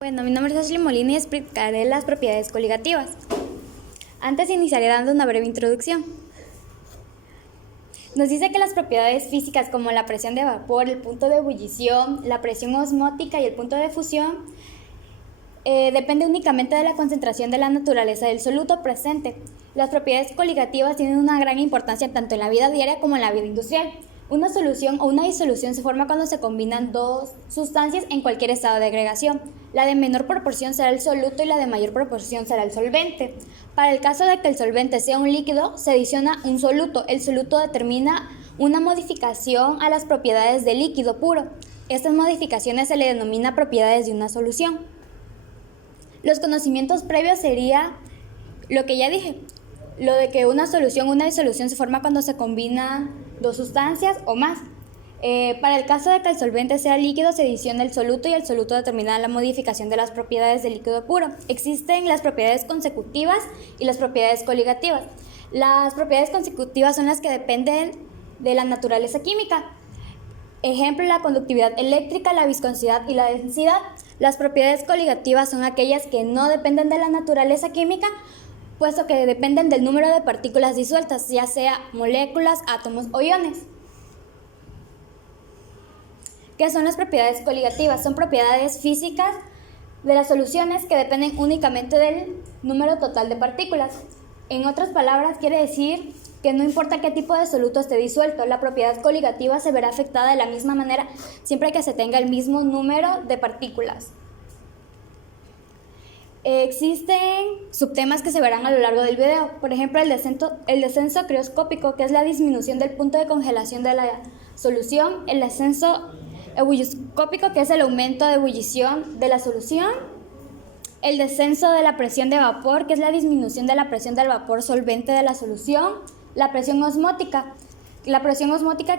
Bueno, mi nombre es Ashley Molina y explicaré las propiedades coligativas. Antes iniciaré dando una breve introducción. Nos dice que las propiedades físicas como la presión de vapor, el punto de ebullición, la presión osmótica y el punto de fusión depende únicamente de la concentración de la naturaleza del soluto presente. Las propiedades coligativas tienen una gran importancia tanto en la vida diaria como en la vida industrial. Una solución o una disolución se forma cuando se combinan dos sustancias en cualquier estado de agregación. La de menor proporción será el soluto y la de mayor proporción será el solvente. Para el caso de que el solvente sea un líquido, se adiciona un soluto. El soluto determina una modificación a las propiedades del líquido puro. Estas modificaciones se le denomina propiedades de una solución. Los conocimientos previos sería lo que ya dije, lo de que una disolución se forma cuando se combinan dos sustancias o más. Para el caso de que el solvente sea líquido, se adiciona el soluto y el soluto determina la modificación de las propiedades del líquido puro. Existen las propiedades consecutivas y las propiedades coligativas. Las propiedades consecutivas son las que dependen de la naturaleza química. Ejemplo, la conductividad eléctrica, la viscosidad y la densidad. Las propiedades coligativas son aquellas que no dependen de la naturaleza química, puesto que dependen del número de partículas disueltas, ya sea moléculas, átomos o iones. ¿Qué son las propiedades coligativas? Son propiedades físicas de las soluciones que dependen únicamente del número total de partículas. En otras palabras, quiere decir que no importa qué tipo de soluto esté disuelto, la propiedad coligativa se verá afectada de la misma manera siempre que se tenga el mismo número de partículas. Existen subtemas que se verán a lo largo del video, por ejemplo el descenso crioscópico, que es la disminución del punto de congelación de la solución, el descenso ebullioscópico, que es el aumento de ebullición de la solución, el descenso de la presión de vapor, que es la disminución de la presión del vapor solvente de la solución, la presión osmótica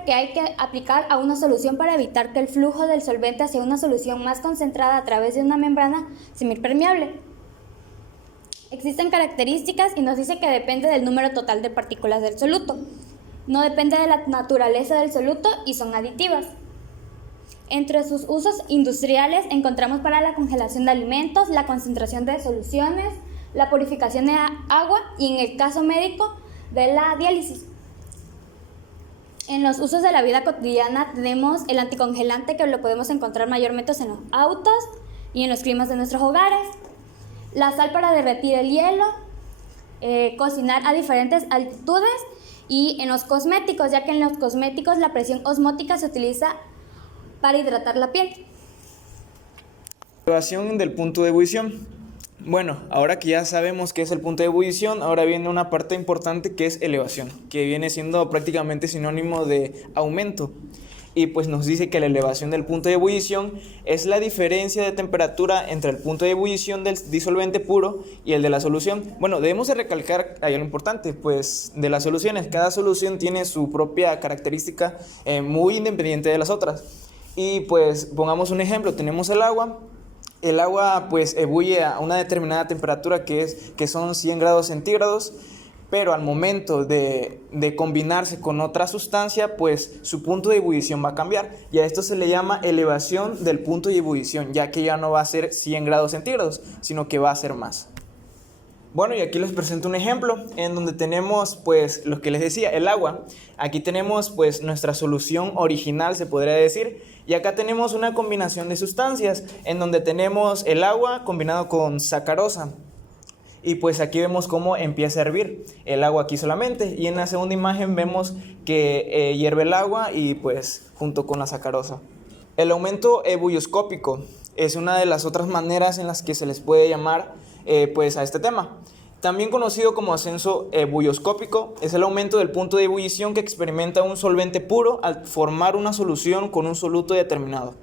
que hay que aplicar a una solución para evitar que el flujo del solvente hacia una solución más concentrada a través de una membrana semipermeable. Existen características y nos dice que depende del número total de partículas del soluto. No depende de la naturaleza del soluto y son aditivas. Entre sus usos industriales encontramos para la congelación de alimentos, la concentración de soluciones, la purificación de agua y en el caso médico de la diálisis. En los usos de la vida cotidiana tenemos el anticongelante, que lo podemos encontrar mayormente en los autos y en los climas de nuestros hogares. La sal para derretir el hielo, cocinar a diferentes altitudes y en los cosméticos, ya que en los cosméticos la presión osmótica se utiliza para hidratar la piel. Elevación del punto de ebullición. Bueno, ahora que ya sabemos qué es el punto de ebullición, ahora viene una parte importante que es elevación, que viene siendo prácticamente sinónimo de aumento. Y pues nos dice que la elevación del punto de ebullición es la diferencia de temperatura entre el punto de ebullición del disolvente puro y el de la solución. Bueno, debemos de recalcar ahí lo importante, pues de las soluciones. Cada solución tiene su propia característica muy independiente de las otras. Y pues pongamos un ejemplo, tenemos el agua. El agua pues ebulle a una determinada temperatura que son 100 grados centígrados, pero al momento de combinarse con otra sustancia, pues su punto de ebullición va a cambiar. Y a esto se le llama elevación del punto de ebullición, ya que ya no va a ser 100 grados centígrados, sino que va a ser más. Bueno, y aquí les presento un ejemplo en donde tenemos pues lo que les decía, el agua. Aquí tenemos pues nuestra solución original, se podría decir, y acá tenemos una combinación de sustancias en donde tenemos el agua combinado con sacarosa. Y pues aquí vemos cómo empieza a hervir el agua aquí solamente, y en la segunda imagen vemos que hierve el agua y pues junto con la sacarosa. El aumento ebullioscópico es una de las otras maneras en las que se les puede llamar pues a este tema. También conocido como ascenso ebullioscópico, es el aumento del punto de ebullición que experimenta un solvente puro al formar una solución con un soluto determinado.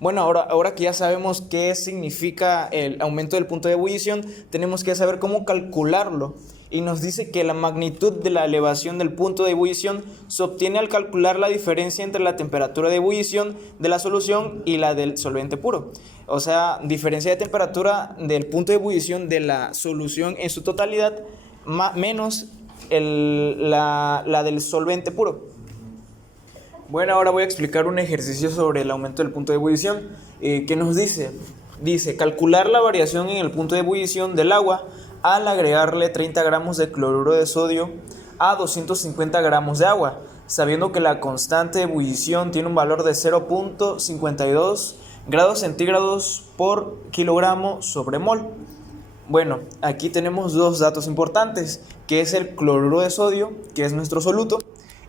Bueno, ahora que ya sabemos qué significa el aumento del punto de ebullición, tenemos que saber cómo calcularlo. Y nos dice que la magnitud de la elevación del punto de ebullición se obtiene al calcular la diferencia entre la temperatura de ebullición de la solución y la del solvente puro. O sea, diferencia de temperatura del punto de ebullición de la solución en su totalidad menos la del solvente puro. Bueno, ahora voy a explicar un ejercicio sobre el aumento del punto de ebullición que nos dice: Dice, calcular la variación en el punto de ebullición del agua al agregarle 30 gramos de cloruro de sodio a 250 gramos de agua, sabiendo que la constante de ebullición tiene un valor de 0.52 grados centígrados por kilogramo sobre mol. Bueno, aquí tenemos dos datos importantes, que es el cloruro de sodio, que es nuestro soluto,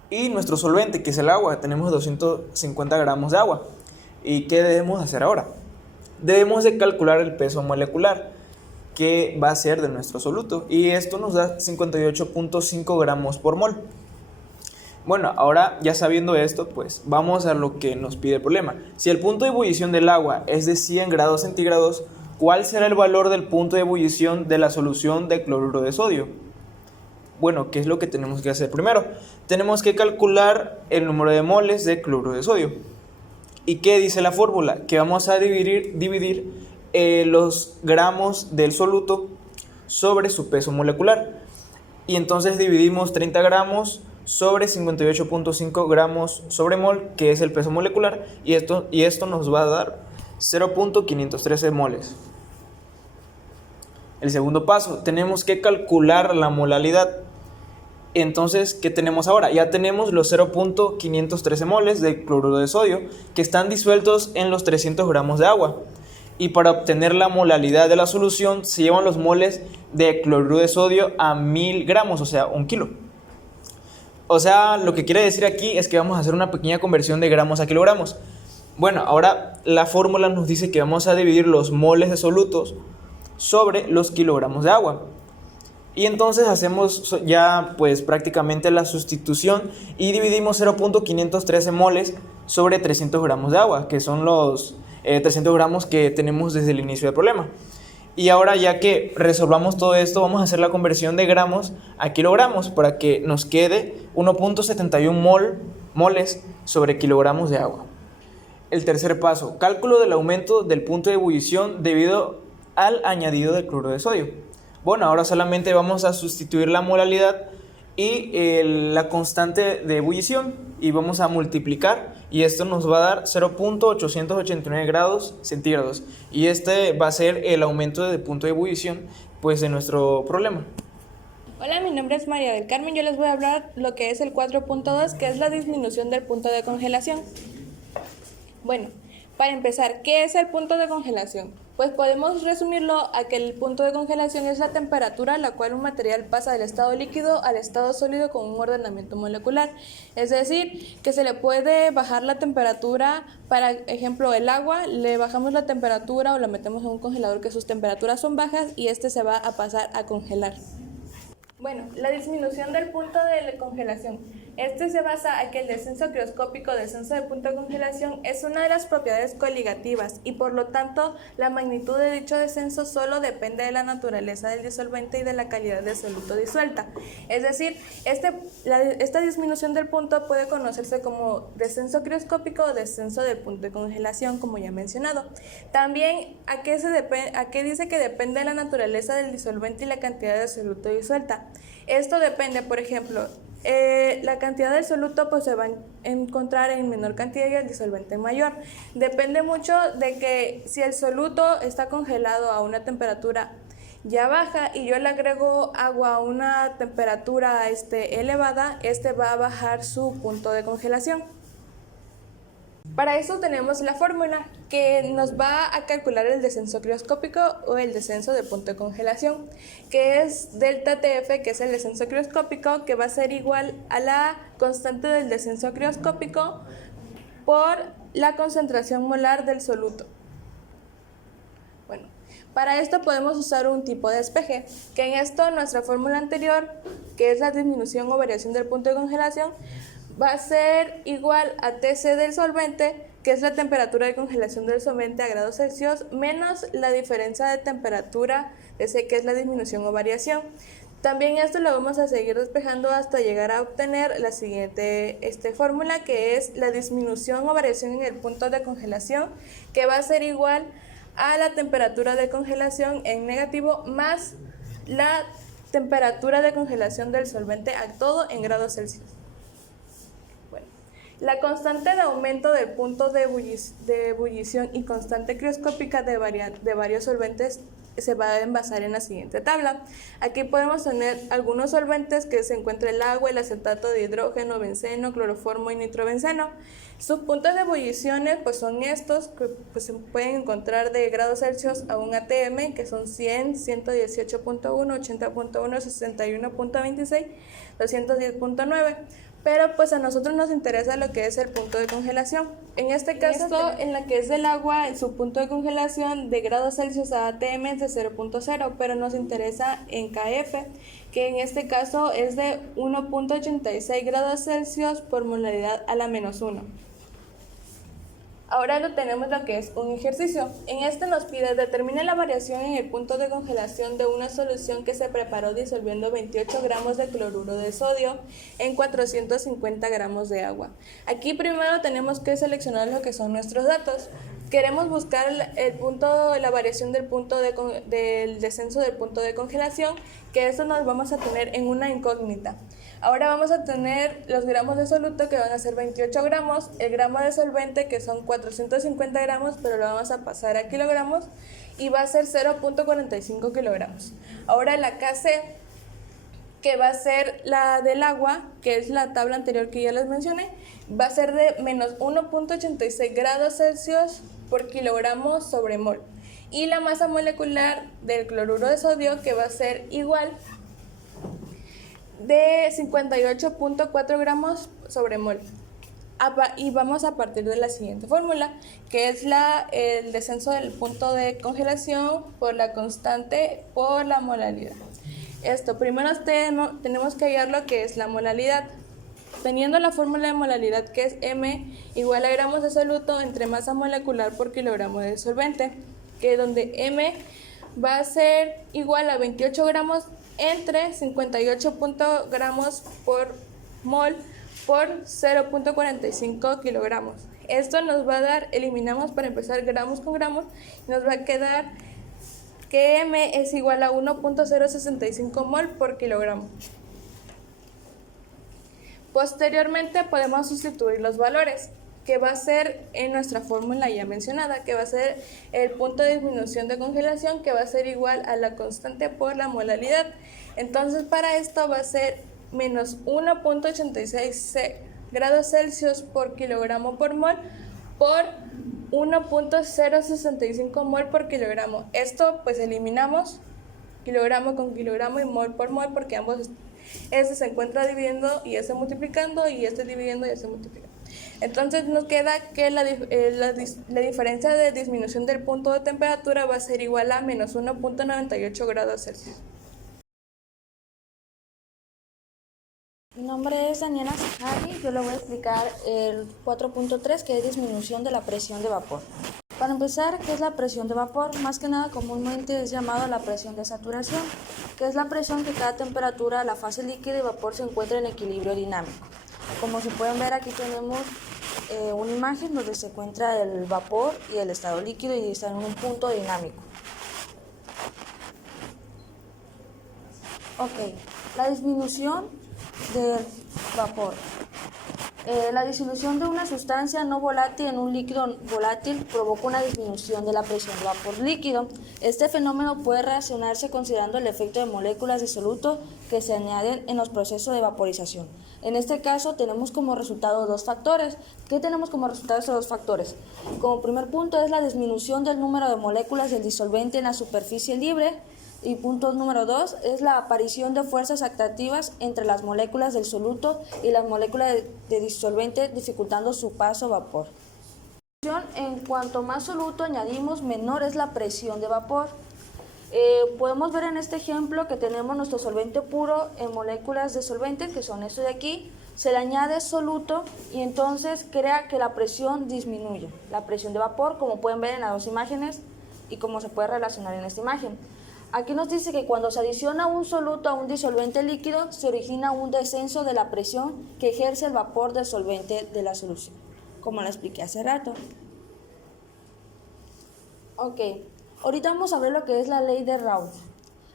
y nuestro solvente, que es el agua. Tenemos 250 gramos de agua. ¿Y qué debemos hacer ahora? Debemos de calcular el peso molecular, que va a ser de nuestro soluto, y esto nos da 58.5 gramos por mol. Bueno, ahora ya sabiendo esto, pues vamos a lo que nos pide el problema. Si el punto de ebullición del agua es de 100 grados centígrados, ¿cuál será el valor del punto de ebullición de la solución de cloruro de sodio? Bueno, ¿qué es lo que tenemos que hacer primero? Tenemos que calcular el número de moles de cloruro de sodio. ¿Y qué dice la fórmula? Que vamos a dividir los gramos del soluto sobre su peso molecular. Y entonces dividimos 30 gramos sobre 58.5 gramos sobre mol, que es el peso molecular, y esto nos va a dar 0.513 moles. El segundo paso, tenemos que calcular la molalidad. Entonces, ¿qué tenemos ahora? Ya tenemos los 0.513 moles de cloruro de sodio que están disueltos en los 300 gramos de agua. Y para obtener la molalidad de la solución se llevan los moles de cloruro de sodio a 1000 gramos, o sea, 1 kilo. O sea, lo que quiere decir aquí es que vamos a hacer una pequeña conversión de gramos a kilogramos. Bueno, ahora la fórmula nos dice que vamos a dividir los moles de solutos sobre los kilogramos de agua. Y entonces hacemos ya pues prácticamente la sustitución y dividimos 0.513 moles sobre 300 gramos de agua, que son los 300 gramos que tenemos desde el inicio del problema. Y ahora, ya que resolvamos todo esto, vamos a hacer la conversión de gramos a kilogramos para que nos quede 1.71 moles sobre kilogramos de agua. El tercer paso, cálculo del aumento del punto de ebullición debido al añadido de cloruro de sodio. Bueno, ahora solamente vamos a sustituir la molalidad y la constante de ebullición y vamos a multiplicar, y esto nos va a dar 0.889 grados centígrados, y este va a ser el aumento de punto de ebullición pues de nuestro problema. Hola, mi nombre es María del Carmen. Yo les voy a hablar lo que es el 4.2, que es la disminución del punto de congelación. Bueno, para empezar, ¿qué es el punto de congelación? Pues podemos resumirlo a que el punto de congelación es la temperatura a la cual un material pasa del estado líquido al estado sólido con un ordenamiento molecular. Es decir, que se le puede bajar la temperatura, para ejemplo el agua, le bajamos la temperatura o la metemos en un congelador que sus temperaturas son bajas y este se va a pasar a congelar. Bueno, la disminución del punto de congelación. Este se basa en que el descenso crioscópico, descenso de punto de congelación, es una de las propiedades coligativas y por lo tanto la magnitud de dicho descenso solo depende de la naturaleza del disolvente y de la calidad del soluto disuelta. Es decir, esta disminución del punto puede conocerse como descenso crioscópico o descenso del punto de congelación, como ya he mencionado. También, ¿a qué dice que depende de la naturaleza del disolvente y la cantidad de soluto disuelta? Esto depende, por ejemplo, la cantidad del soluto pues se va a encontrar en menor cantidad y el disolvente mayor. Depende mucho de que si el soluto está congelado a una temperatura ya baja y yo le agrego agua a una temperatura elevada, va a bajar su punto de congelación. Para eso tenemos la fórmula que nos va a calcular el descenso crioscópico o el descenso de punto de congelación, que es delta TF, que es el descenso crioscópico, que va a ser igual a la constante del descenso crioscópico por la concentración molar del soluto. Bueno, para esto podemos usar un tipo de despeje, que en esto nuestra fórmula anterior, que es la disminución o variación del punto de congelación, va a ser igual a TC del solvente, que es la temperatura de congelación del solvente a grados Celsius, menos la diferencia de temperatura de C, que es la disminución o variación. También esto lo vamos a seguir despejando hasta llegar a obtener la siguiente fórmula, que es la disminución o variación en el punto de congelación, que va a ser igual a la temperatura de congelación en negativo más la temperatura de congelación del solvente a todo en grados Celsius. La constante de aumento del punto de ebullición y constante crioscópica de varios solventes se va a basar en la siguiente tabla. Aquí podemos tener algunos solventes que se encuentra el agua, el acetato de hidrógeno, benceno, cloroformo y nitrobenceno. Sus puntos de ebulliciones pues son estos, que pues, se pueden encontrar de grados Celsius a un atm, que son 100, 118.1, 80.1, 61.26, 210.9. Pero pues a nosotros nos interesa lo que es el punto de congelación. En este caso, en la que es del agua, su punto de congelación de grados Celsius a atm es de 0.0, pero nos interesa en KF, que en este caso es de 1.86 grados Celsius por molaridad a la menos 1. Ahora tenemos lo que es un ejercicio. En este nos pide determine la variación en el punto de congelación de una solución que se preparó disolviendo 28 gramos de cloruro de sodio en 450 gramos de agua. Aquí primero tenemos que seleccionar lo que son nuestros datos. Queremos buscar la variación del del descenso del punto de congelación, que eso nos vamos a tener en una incógnita. Ahora vamos a tener los gramos de soluto, que van a ser 28 gramos, el gramo de solvente, que son 450 gramos, pero lo vamos a pasar a kilogramos, y va a ser 0.45 kilogramos. Ahora la KC, que va a ser la del agua, que es la tabla anterior que ya les mencioné, va a ser de menos 1.86 grados Celsius por kilogramo sobre mol. Y la masa molecular del cloruro de sodio, que va a ser igual de 58.4 gramos sobre mol. Y vamos a partir de la siguiente fórmula, que es el descenso del punto de congelación por la constante por la molaridad. Primero tenemos que hallar lo que es la molaridad. Teniendo la fórmula de molaridad, que es M igual a gramos de soluto entre masa molecular por kilogramo de solvente, que donde M va a ser igual a 28 gramos entre 58 gramos por mol por 0.45 kilogramos. Esto nos va a dar, eliminamos para empezar gramos con gramos, y nos va a quedar que M es igual a 1.065 mol por kilogramo. Posteriormente podemos sustituir los valores, que va a ser en nuestra fórmula ya mencionada, que va a ser el punto de disminución de congelación, que va a ser igual a la constante por la molaridad. Entonces para esto va a ser menos 1.86 grados Celsius por kilogramo por mol por 1.065 mol por kilogramo. Esto pues eliminamos kilogramo con kilogramo y mol por mol, porque ambos se encuentra dividiendo y multiplicando, y dividiendo y multiplicando. Entonces nos queda que la diferencia de disminución del punto de temperatura va a ser igual a menos 1.98 grados Celsius. Mi nombre es Daniela Sahari. Yo le voy a explicar el 4.3, que es disminución de la presión de vapor. Para empezar, ¿qué es la presión de vapor? Más que nada comúnmente es llamada la presión de saturación, que es la presión que cada temperatura la fase líquida y vapor se encuentra en equilibrio dinámico. Como se pueden ver, aquí tenemos una imagen donde se encuentra el vapor y el estado líquido y están en un punto dinámico. Ok, la disminución del vapor. La disolución de una sustancia no volátil en un líquido volátil provoca una disminución de la presión de vapor líquido. Este fenómeno puede relacionarse considerando el efecto de moléculas de soluto que se añaden en los procesos de vaporización. En este caso tenemos como resultado dos factores. ¿Qué tenemos como resultado de estos dos factores? Como primer punto es la disminución del número de moléculas del disolvente en la superficie libre. Y punto número 2 es la aparición de fuerzas atractivas entre las moléculas del soluto y las moléculas de disolvente, dificultando su paso a vapor. En cuanto más soluto añadimos, menor es la presión de vapor. Podemos ver en este ejemplo que tenemos nuestro solvente puro en moléculas de solvente, que son esto de aquí. Se le añade soluto y entonces crea que la presión disminuye. La presión de vapor, como pueden ver en las dos imágenes y como se puede relacionar en esta imagen. Aquí nos dice que cuando se adiciona un soluto a un disolvente líquido, se origina un descenso de la presión que ejerce el vapor del solvente de la solución, como lo expliqué hace rato. Ok, ahorita vamos a ver lo que es la ley de Raoult.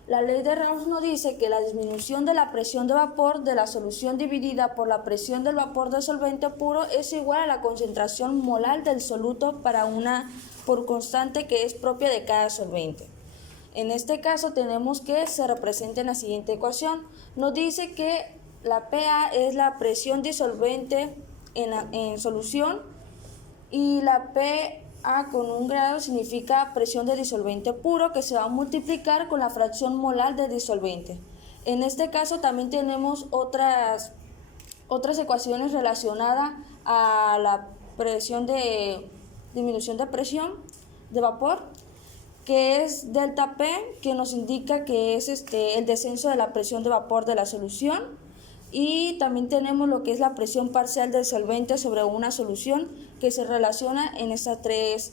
La ley de Raoult nos dice que la disminución de la presión de vapor de la solución dividida por la presión del vapor del solvente puro es igual a la concentración molar del soluto por constante que es propia de cada solvente. En este caso tenemos que se representa en la siguiente ecuación. Nos dice que la PA es la presión disolvente en solución y la PA con un grado significa presión de disolvente puro que se va a multiplicar con la fracción molar de disolvente. En este caso también tenemos otras ecuaciones relacionadas a la disminución de presión de vapor, que es delta P, que nos indica que es el descenso de la presión de vapor de la solución, y también tenemos lo que es la presión parcial del solvente sobre una solución, que se relaciona en esas tres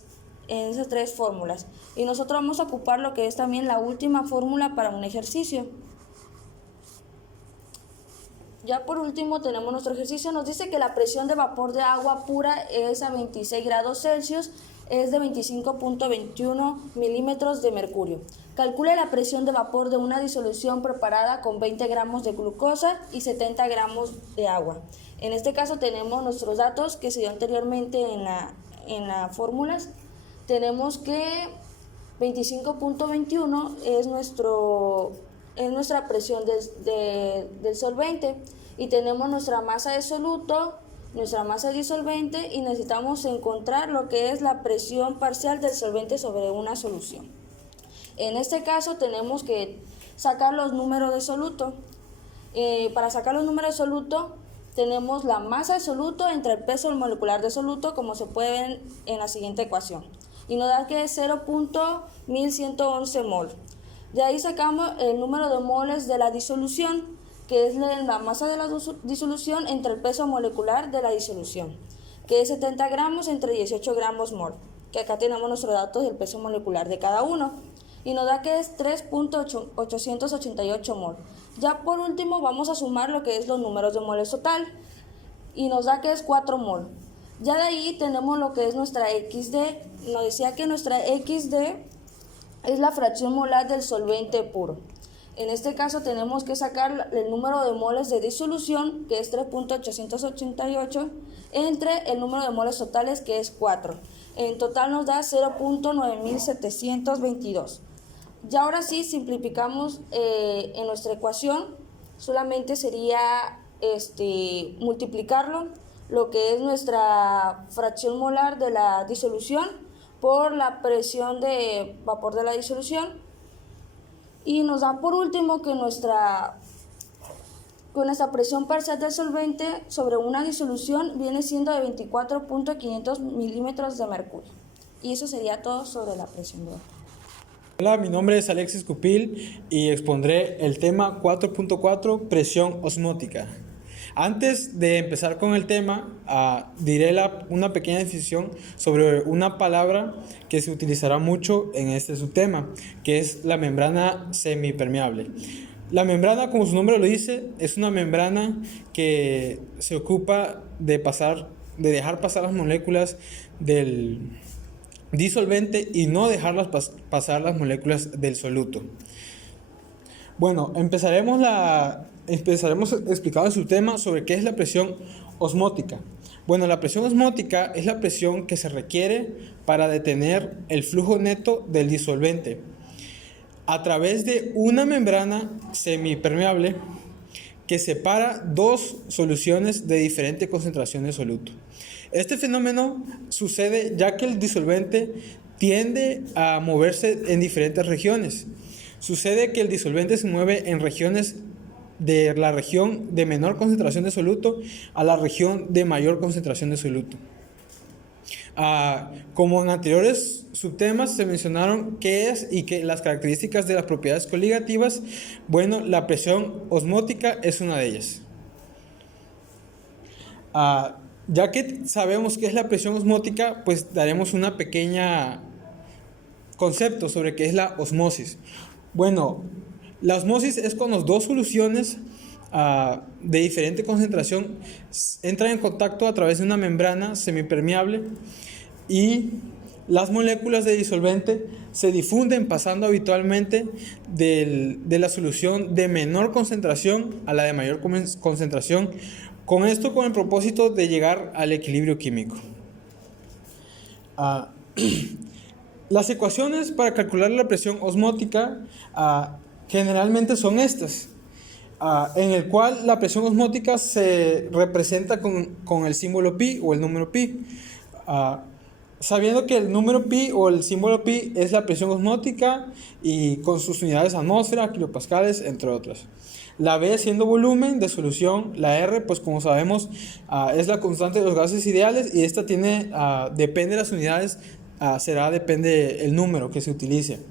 fórmulas. Y nosotros vamos a ocupar lo que es también la última fórmula para un ejercicio. Ya por último tenemos nuestro ejercicio. Nos dice que la presión de vapor de agua pura es a 26 grados Celsius, es de 25.21 milímetros de mercurio. Calcule la presión de vapor de una disolución preparada con 20 gramos de glucosa y 70 gramos de agua. En este caso tenemos nuestros datos que se dio anteriormente en las fórmulas. Tenemos que 25.21 es nuestra presión del solvente, y tenemos nuestra masa de soluto, nuestra masa de disolvente, y necesitamos encontrar lo que es la presión parcial del solvente sobre una solución. En este caso tenemos que sacar los números de soluto. Para sacar los números de soluto tenemos la masa de soluto entre el peso molecular de soluto, como se puede ver en la siguiente ecuación, y nos da que es 0.1111 mol. De ahí sacamos el número de moles de la disolución, que es la masa de la disolución entre el peso molecular de la disolución, que es 70 gramos entre 18 gramos mol, que acá tenemos nuestros datos del peso molecular de cada uno, y nos da que es 3.888 mol. Ya por último vamos a sumar lo que es los números de moles total, y nos da que es 4 mol. Ya de ahí tenemos lo que es nuestra XD. Nos decía que nuestra XD es la fracción molar del solvente puro. En este caso tenemos que sacar el número de moles de disolución, que es 3.888, entre el número de moles totales, que es 4. En total nos da 0.9722. Y ahora sí simplificamos en nuestra ecuación. Solamente sería multiplicarlo, lo que es nuestra fracción molar de la disolución por la presión de vapor de la disolución, y nos da por último que nuestra presión parcial del solvente sobre una disolución viene siendo de 24.500 milímetros de mercurio. Y eso sería todo sobre la presión de vapor. Hola, mi nombre es Alexis Cupil y expondré el tema 4.4, presión osmótica. Antes de empezar con el tema, diré una pequeña definición sobre una palabra que se utilizará mucho en este subtema, que es la membrana semipermeable. La membrana, como su nombre lo dice, es una membrana que se ocupa de dejar pasar las moléculas del disolvente y no dejarlas pasar las moléculas del soluto. Bueno, empezaremos explicando su tema sobre qué es la presión osmótica. Bueno, la presión osmótica es la presión que se requiere para detener el flujo neto del disolvente a través de una membrana semipermeable que separa dos soluciones de diferente concentración de soluto. Este fenómeno sucede ya que el disolvente tiende a moverse en diferentes regiones. Sucede que el disolvente se mueve en regiones de la región de menor concentración de soluto a la región de mayor concentración de soluto. Como en anteriores subtemas se mencionaron qué es y las características de las propiedades coligativas. Bueno, la presión osmótica es una de ellas. Ya que sabemos qué es la presión osmótica, pues daremos una pequeña concepto sobre qué es la osmosis. Bueno, la osmosis es cuando dos soluciones de diferente concentración entran en contacto a través de una membrana semipermeable y las moléculas de disolvente se difunden pasando habitualmente de la solución de menor concentración a la de mayor concentración, con esto con el propósito de llegar al equilibrio químico. Las ecuaciones para calcular la presión osmótica generalmente son estas, en el cual la presión osmótica se representa con el símbolo pi o el número pi. Sabiendo que el número pi o el símbolo pi es la presión osmótica y con sus unidades atmósfera, kilopascales, entre otras. La B siendo volumen de solución, la R, pues como sabemos, es la constante de los gases ideales y esta tiene, depende de las unidades, depende el número que se utilice.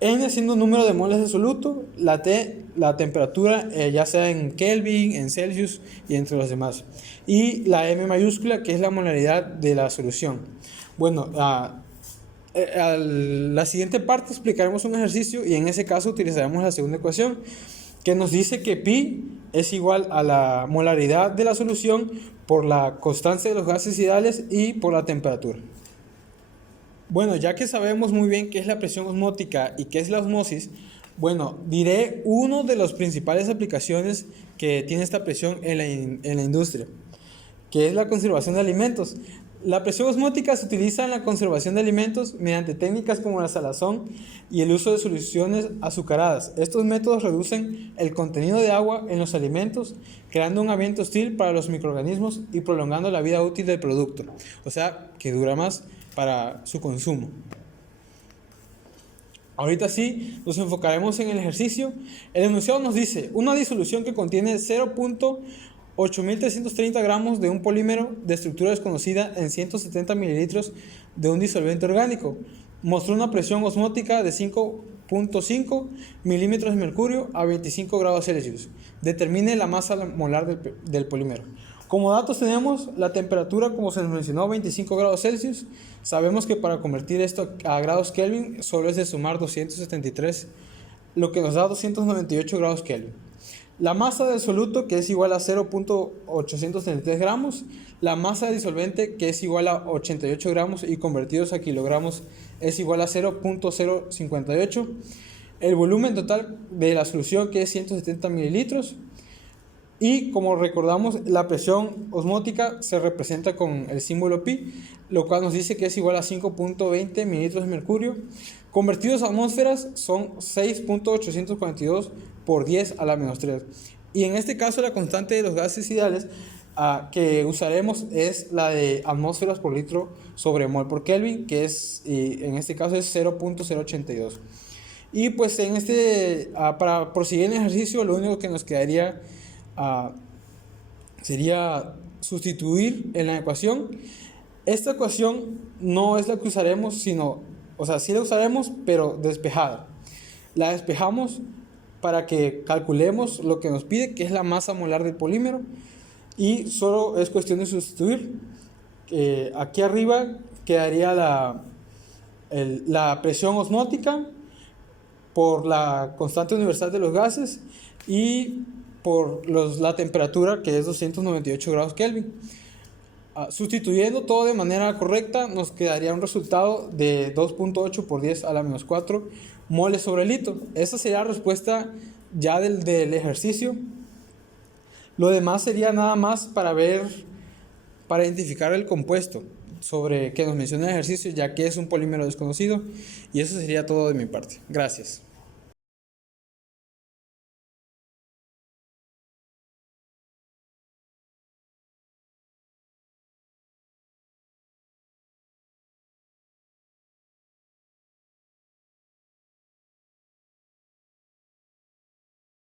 N siendo un número de moles de soluto, la T, la temperatura, ya sea en Kelvin, en Celsius y entre los demás. Y la M mayúscula, que es la molaridad de la solución. Bueno, a la siguiente parte explicaremos un ejercicio y en ese caso utilizaremos la segunda ecuación, que nos dice que pi es igual a la molaridad de la solución por la constante de los gases ideales y por la temperatura. Bueno, ya que sabemos muy bien qué es la presión osmótica y qué es la osmosis, bueno, diré una de las principales aplicaciones que tiene esta presión en la industria, que es la conservación de alimentos. La presión osmótica se utiliza en la conservación de alimentos mediante técnicas como la salazón y el uso de soluciones azucaradas. Estos métodos reducen el contenido de agua en los alimentos, creando un ambiente hostil para los microorganismos y prolongando la vida útil del producto, o sea, que dura más para su consumo. Ahorita sí, nos enfocaremos en el ejercicio. El enunciado nos dice, una disolución que contiene 0.8330 gramos de un polímero de estructura desconocida en 170 mililitros de un disolvente orgánico mostró una presión osmótica de 5.5 milímetros de mercurio a 25 grados Celsius. Determine la masa molar del polímero. Como datos tenemos la temperatura, como se nos mencionó, 25 grados Celsius. Sabemos que para convertir esto a grados Kelvin solo es de sumar 273, lo que nos da 298 grados Kelvin. La masa del soluto, que es igual a 0.833 gramos. La masa del disolvente, que es igual a 88 gramos y convertidos a kilogramos es igual a 0.058. El volumen total de la solución, que es 170 mililitros. Y como recordamos, la presión osmótica se representa con el símbolo pi, lo cual nos dice que es igual a 5.20 mililitros de mercurio. Convertidos a atmósferas son 6.842 por 10 a la menos 3. Y en este caso la constante de los gases ideales que usaremos es la de atmósferas por litro sobre mol por Kelvin, que es, en este caso es 0.082. Y pues para proseguir el ejercicio, lo único que nos quedaría sería sustituir en la ecuación. Esta ecuación no es la que usaremos, sino, o sea, sí la usaremos, pero despejada. La despejamos para que calculemos lo que nos pide, que es la masa molar del polímero, y solo es cuestión de sustituir. Aquí arriba quedaría la presión osmótica por la constante universal de los gases y por la temperatura, que es 298 grados Kelvin. Sustituyendo todo de manera correcta, nos quedaría un resultado de 2.8 por 10 a la menos 4 moles sobre litro. Esa sería la respuesta ya del ejercicio. Lo demás sería nada más para identificar el compuesto sobre que nos menciona el ejercicio, ya que es un polímero desconocido. Y eso sería todo de mi parte. Gracias.